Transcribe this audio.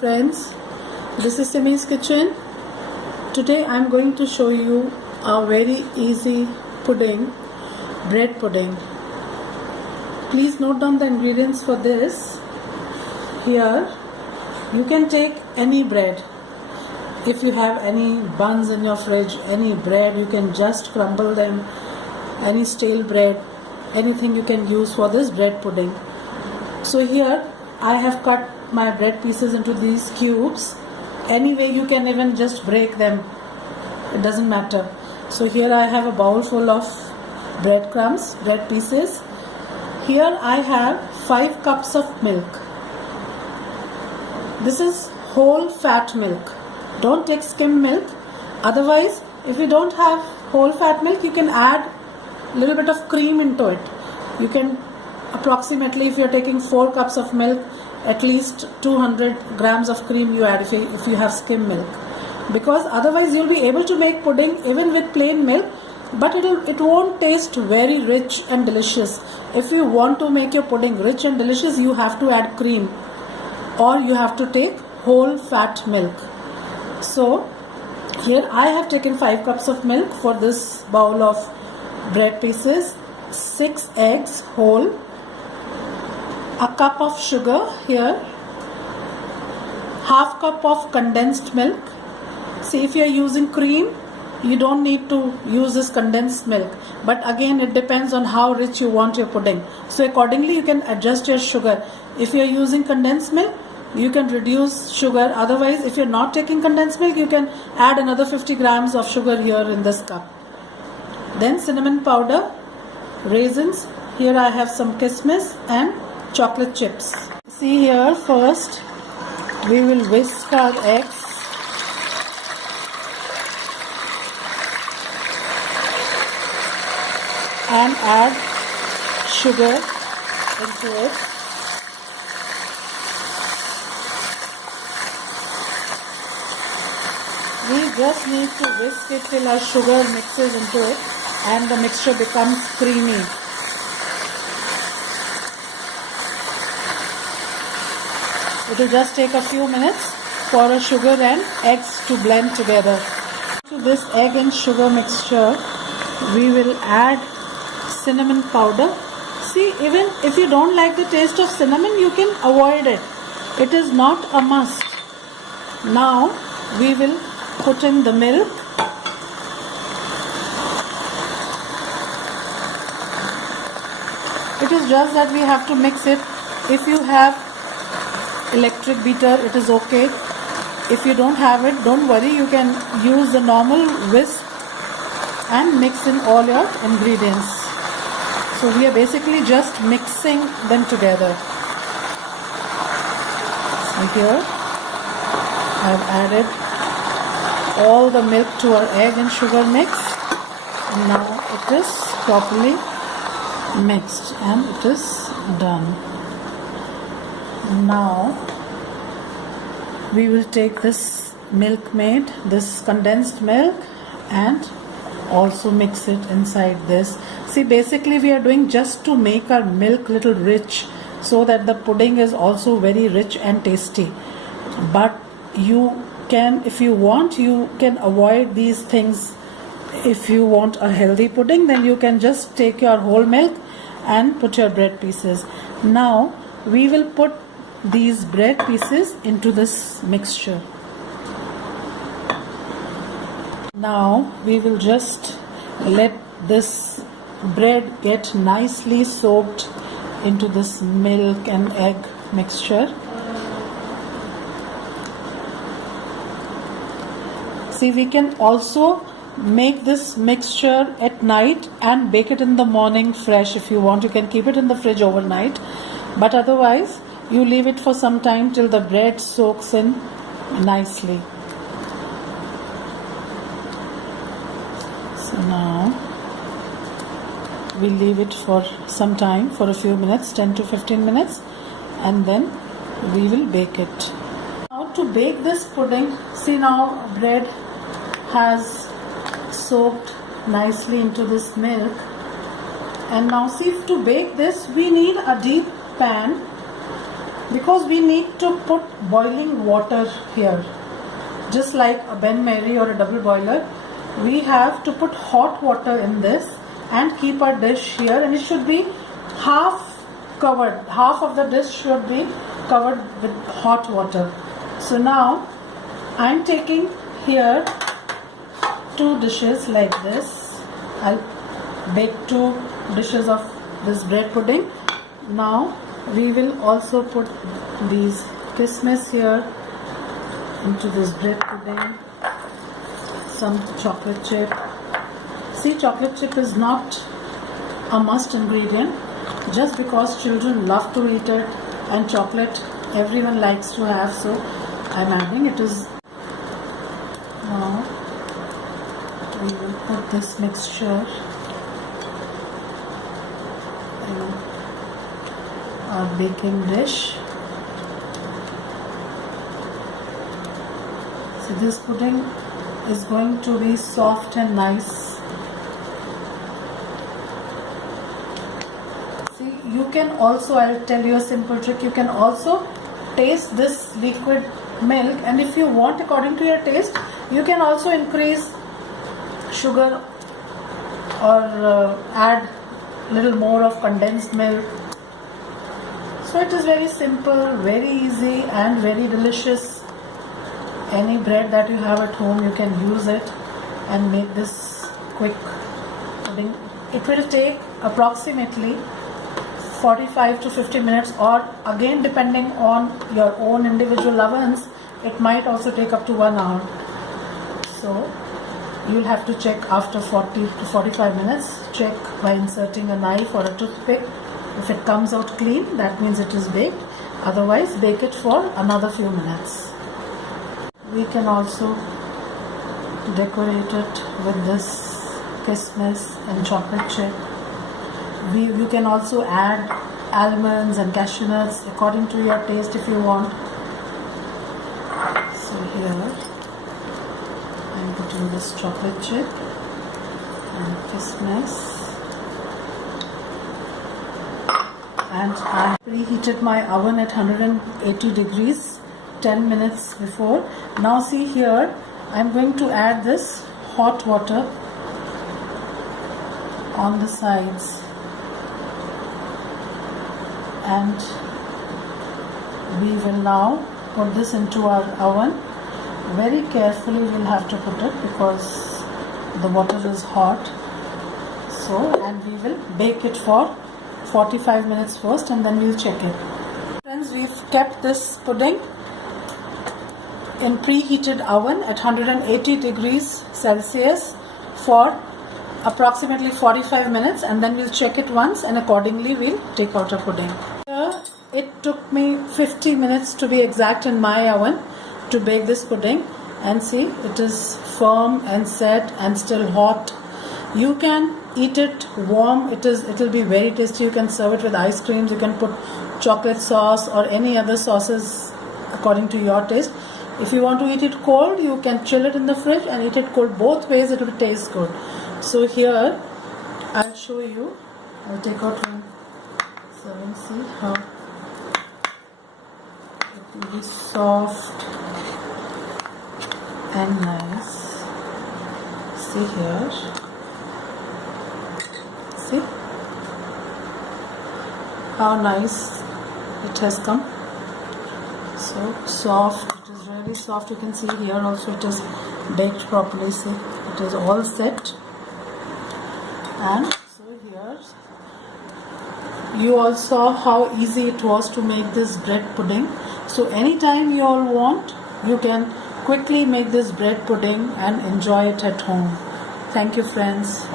friends, this is Simi's kitchen. Today I am going to show you a very easy pudding, bread pudding. Please note down the ingredients for this. Here you can take any bread. If you have any buns in your fridge, any bread, you can just crumble them. Any stale bread, anything you can use for this bread pudding. So here I have cut my bread pieces into these cubes. Anyway, you can even just break them, it doesn't matter. So here I have a bowl full of breadcrumbs, bread pieces. Here I have 5 cups of milk. This is whole fat milk. Don't take skim milk. Otherwise, if you don't have whole fat milk, you can add a little bit of cream into it. You can approximately, if you're taking 4 cups of milk, at least 200 grams of cream you add if you have skim milk, because otherwise you'll be able to make pudding even with plain milk, but it won't taste very rich and delicious. If you want to make your pudding rich and delicious, you have to add cream or you have to take whole fat milk. So here I have taken 5 cups of milk for this bowl of bread pieces, 6 eggs whole, a cup of sugar here, half cup of condensed milk. See, if you are using cream, you don't need to use this condensed milk, but again it depends on how rich you want your pudding. So accordingly you can adjust your sugar. If you are using condensed milk, you can reduce sugar. Otherwise, if you're not taking condensed milk, you can add another 50 grams of sugar here in this cup. Then cinnamon powder, raisins. Here I have some kismis and chocolate chips. See here, first we will whisk our eggs. And add sugar into it. We just need to whisk it till our sugar mixes into it and the mixture becomes creamy. It will just take a few minutes for our sugar and eggs to blend together. To this egg and sugar mixture, we will add cinnamon powder. See, even if you don't like the taste of cinnamon, you can avoid it. It is not a must. Now we will put in the milk. It is just that we have to mix it. If you have electric beater, it is okay. If you don't have it, don't worry, you can use the normal whisk and mix in all your ingredients. So we are basically just mixing them together. So here I have added all the milk to our egg and sugar mix. And now it is properly mixed and it is done. Now we will take this Milkmaid, this condensed milk, and also mix it inside this. See, basically we are doing just to make our milk little rich, so that the pudding is also very rich and tasty. But you can, if you want, you can avoid these things. If you want a healthy pudding, then you can just take your whole milk and put your bread pieces. Now we will put these bread pieces into this mixture. Now we will just let this bread get nicely soaked into this milk and egg mixture. See, we can also make this mixture at night and bake it in the morning fresh. If you want, you can keep it in the fridge overnight, but otherwise you leave it for some time till the bread soaks in nicely. So now we leave it for some time, for a few minutes, 10 to 15 minutes, and then we will bake it. Now to bake this pudding, see, now bread has soaked nicely into this milk, and now see, to bake this we need a deep pan because we need to put boiling water here, just like a Ben Mary or a double boiler. We have to put hot water in this and keep our dish here, and it should be half covered. Half of the dish should be covered with hot water. So now I'm taking here 2 dishes like this. I'll bake 2 dishes of this bread pudding. Now we will also put these kismis here into this bread pudding. Some chocolate chip. See, chocolate chip is not a must ingredient, just because children love to eat it, and chocolate everyone likes to have, so I'm adding it. Is now we will put this mixture in our baking dish. So this pudding is going to be soft and nice. See, you can also, I'll tell you a simple trick, you can also taste this liquid milk, and if you want, according to your taste, you can also increase sugar or add a little more of condensed milk. So it is very simple, very easy and very delicious. Any bread that you have at home, you can use it and make this quick pudding. It will take approximately 45 to 50 minutes, or again depending on your own individual ovens, it might also take up to 1 hour. So you'll have to check after 40 to 45 minutes. Check by inserting a knife or a toothpick. If it comes out clean, that means it is baked. Otherwise, bake it for another few minutes. We can also decorate it with this kismis and chocolate chip. You can also add almonds and cashew nuts according to your taste if you want. So here I'm putting this chocolate chip and kismis. And I preheated my oven at 180 degrees 10 minutes before. Now see here, I'm going to add this hot water on the sides, and we will now put this into our oven. Very carefully we'll have to put it because the water is hot. So, and we will bake it for 45 minutes first, and then we'll check it. Friends, we've kept this pudding in preheated oven at 180 degrees Celsius for approximately 45 minutes, and then we'll check it once, and accordingly we'll take out our pudding. Here it took me 50 minutes to be exact in my oven to bake this pudding, and see, it is firm and set and still hot. You can eat it warm. It'll be very tasty. You can serve it with ice creams. You can put chocolate sauce or any other sauces according to your taste. If you want to eat it cold, you can chill it in the fridge and eat it cold. Both ways it will taste good. So here I'll show you. I'll take out one serving. See how it will be soft and nice. See here. See how nice it has come. So soft, it is really soft. You can see here also it is baked properly. See, it is all set. And so here you all saw how easy it was to make this bread pudding. So anytime you all want, you can quickly make this bread pudding and enjoy it at home. Thank you, friends.